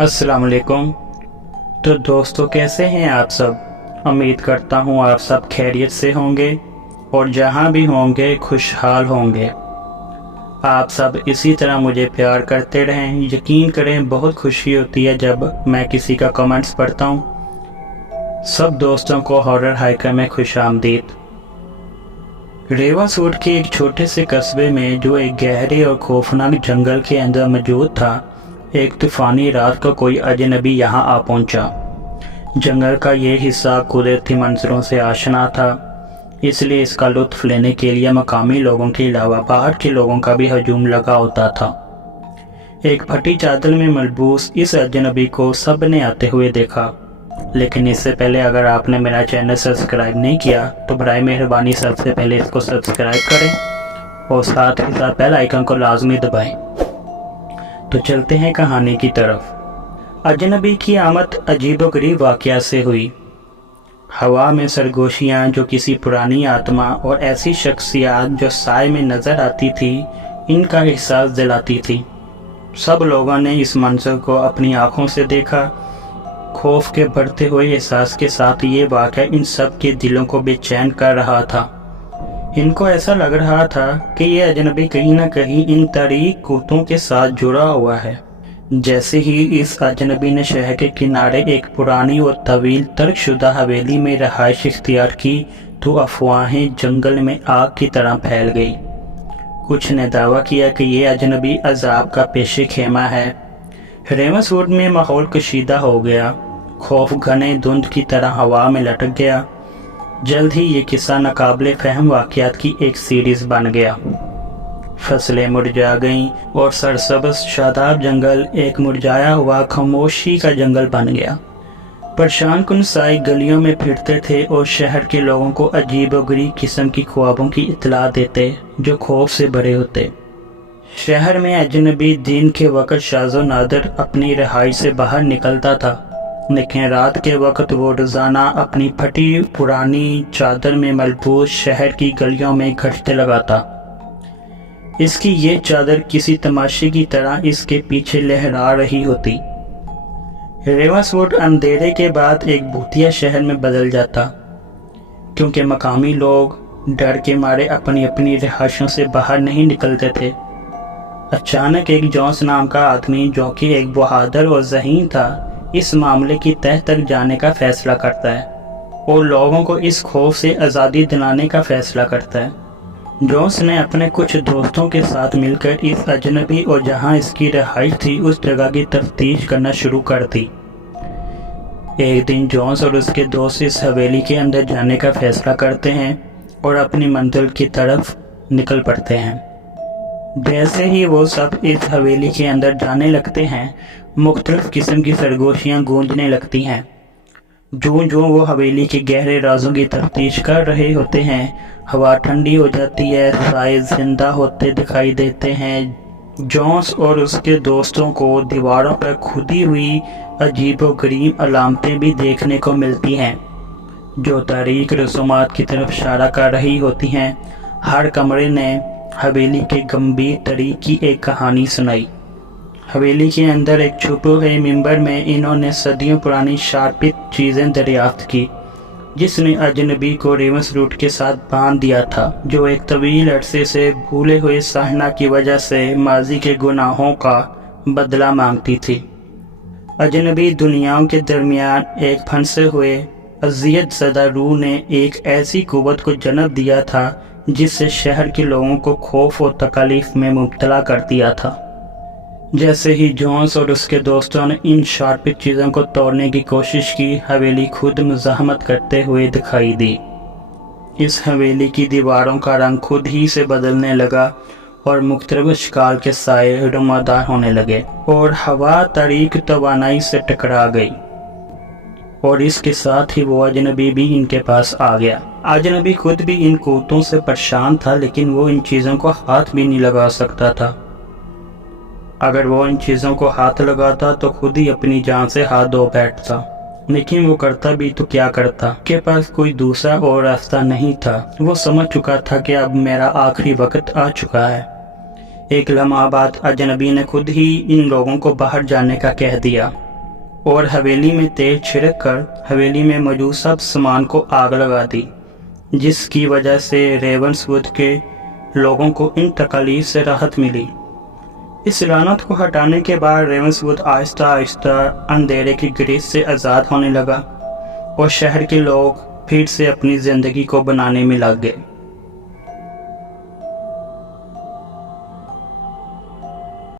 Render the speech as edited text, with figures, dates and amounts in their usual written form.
अस्सलाम वालेकुम। तो दोस्तों, कैसे हैं आप सब? उम्मीद करता हूँ आप सब खैरियत से होंगे और जहाँ भी होंगे खुशहाल होंगे। आप सब इसी तरह मुझे प्यार करते रहें। यकीन करें, बहुत खुशी होती है जब मैं किसी का कमेंट्स पढ़ता हूँ। सब दोस्तों को हॉरर हाइकर में खुश आमदीद। रेवा सूट के एक छोटे से कस्बे में, जो एक गहरे और खौफनाक जंगल के अंदर मौजूद था, एक तूफानी रात को कोई अजनबी यहाँ आ पहुंचा। जंगल का ये हिस्सा कुदरती मंजरों से आशना था, इसलिए इसका लुत्फ लेने के लिए मकामी लोगों के अलावा बाहर के लोगों का भी हजूम लगा होता था। एक फटी चादर में मलबूस इस अजनबी को सब ने आते हुए देखा। लेकिन इससे पहले अगर आपने मेरा चैनल सब्सक्राइब नहीं किया तो बराए मेहरबानी सबसे पहले इसको सब्सक्राइब करें और साथ ही साथ बेल आइकन को लाजमी दबाएं। तो चलते हैं कहानी की तरफ। अजनबी की आमद अजीबोगरीब वाक़या से हुई। हवा में सरगोशियाँ जो किसी पुरानी आत्मा और ऐसी शख्सियत जो साए में नज़र आती थी, इनका एहसास दिलाती थी। सब लोगों ने इस मंजर को अपनी आँखों से देखा। खौफ के बढ़ते हुए एहसास के साथ ये वाक़या इन सब के दिलों को बेचैन कर रहा था। इनको ऐसा लग रहा था कि ये अजनबी कहीं ना कहीं इन तारीक कुतों के साथ जुड़ा हुआ है। जैसे ही इस अजनबी ने शहर के किनारे एक पुरानी और तवील तर्कशुदा हवेली में रहाइश इख्तियार की, तो अफवाहें जंगल में आग की तरह फैल गई। कुछ ने दावा किया कि ये अजनबी अजाब का पेशे खेमा है। रेवा सूट में माहौल कशीदा हो गया। खौफ घने धुंध की तरह हवा में लटक गया। जल्द ही ये किस्सा नाकाबिले फहम वाक़यात की एक सीरीज़ बन गया। फसलें मुरझा गईं और सरसब्ज़ शादाब जंगल एक मुरझाया हुआ खामोशी का जंगल बन गया। परेशान कुन साई गलियों में फिरते थे और शहर के लोगों को अजीबोगरीब किस्म की ख्वाबों की इत्तला देते जो खौफ से भरे होते। शहर में अजनबी दिन के वक़्त शाज़ो नादर अपनी रिहाई से बाहर निकलता था, लेकिन रात के वक़्त वो रोज़ाना अपनी फटी पुरानी चादर में मलबूस शहर की गलियों में गश्त लगाता। इसकी ये चादर किसी तमाशे की तरह इसके पीछे लहरा रही होती। रेवा सूट अंधेरे के बाद एक भूतिया शहर में बदल जाता, क्योंकि मकामी लोग डर के मारे अपनी अपनी रिहाइशों से बाहर नहीं निकलते थे। अचानक एक जॉन्स नाम का आदमी, जो कि एक बहादुर और ज़हीन था, इस मामले की तह तक जाने का फ़ैसला करता है और लोगों को इस खौफ से आज़ादी दिलाने का फ़ैसला करता है। जॉन्स ने अपने कुछ दोस्तों के साथ मिलकर इस अजनबी और जहां इसकी रिहाइश थी उस जगह की तफ्तीश करना शुरू कर दी। एक दिन जॉन्स और उसके दोस्त इस हवेली के अंदर जाने का फ़ैसला करते हैं और अपनी मंजिल की तरफ निकल पड़ते हैं। जैसे ही वो सब इस हवेली के अंदर जाने लगते हैं, मुख्तलिफ किस्म की सरगोशियाँ गूंजने लगती हैं। जो वो हवेली के गहरे राजों की तफ्तीश कर रहे होते हैं, हवा ठंडी हो जाती है, साए जिंदा होते दिखाई देते हैं। जॉन्स और उसके दोस्तों को दीवारों पर खुदी हुई अजीबोगरीब अलामतें भी देखने को मिलती हैं, जो तारीख रसूमात की तरफ इशारा कर रही होती हैं। हर कमरे ने हवेली के गंभीर तरीक़ की एक कहानी सुनाई। हवेली के अंदर एक छुपे हुए मिंबर में इन्होंने सदियों पुरानी शार्पित चीज़ें दरियाफ्त की, जिसने अजनबी को रेवा सूट के साथ बांध दिया था, जो एक तवील अरसे से भूले हुए साहना की वजह से माजी के गुनाहों का बदला मांगती थी। अजनबी दुनियाओं के दरमियान एक फंसे हुए अजियत ज़दा रूह ने एक ऐसी कुव्वत को जन्म दिया था जिससे शहर के लोगों को खौफ और तकलीफ में मुब्तला कर दिया था। जैसे ही जॉन्स और उसके दोस्तों ने इन शार्पिक चीज़ों को तोड़ने की कोशिश की, हवेली खुद मुज़ाहमत करते हुए दिखाई दी। इस हवेली की दीवारों का रंग खुद ही से बदलने लगा और मुख्तलिफ शिकाल के साए रुमादार होने लगे और हवा तारीक तवानाई से टकरा गई, और इसके साथ ही वो अजनबी भी इनके पास आ गया। अजनबी खुद भी इन कुतों से परेशान था, लेकिन वो इन चीज़ों को हाथ भी नहीं लगा सकता था। अगर वो इन चीज़ों को हाथ लगाता तो खुद ही अपनी जान से हाथ धो बैठता, लेकिन वो करता भी तो क्या करता, के पास कोई दूसरा और रास्ता नहीं था। वो समझ चुका था कि अब मेरा आखिरी वक्त आ चुका है। एक लम्हा बाद अजनबी ने खुद ही इन लोगों को बाहर जाने का कह दिया। اور حویلی میں تیل چھڑک کر حویلی میں موجود سب سامان کو آگ لگا دی، جس کی وجہ سے ریونس ووڈ کے لوگوں کو ان تکالیف سے راحت ملی۔ اس لعنت کو ہٹانے کے بعد ریونس ووڈ آہستہ آہستہ اندھیرے کی گرفت سے آزاد ہونے لگا اور شہر کے لوگ پھر سے اپنی زندگی کو بنانے میں لگ گئے۔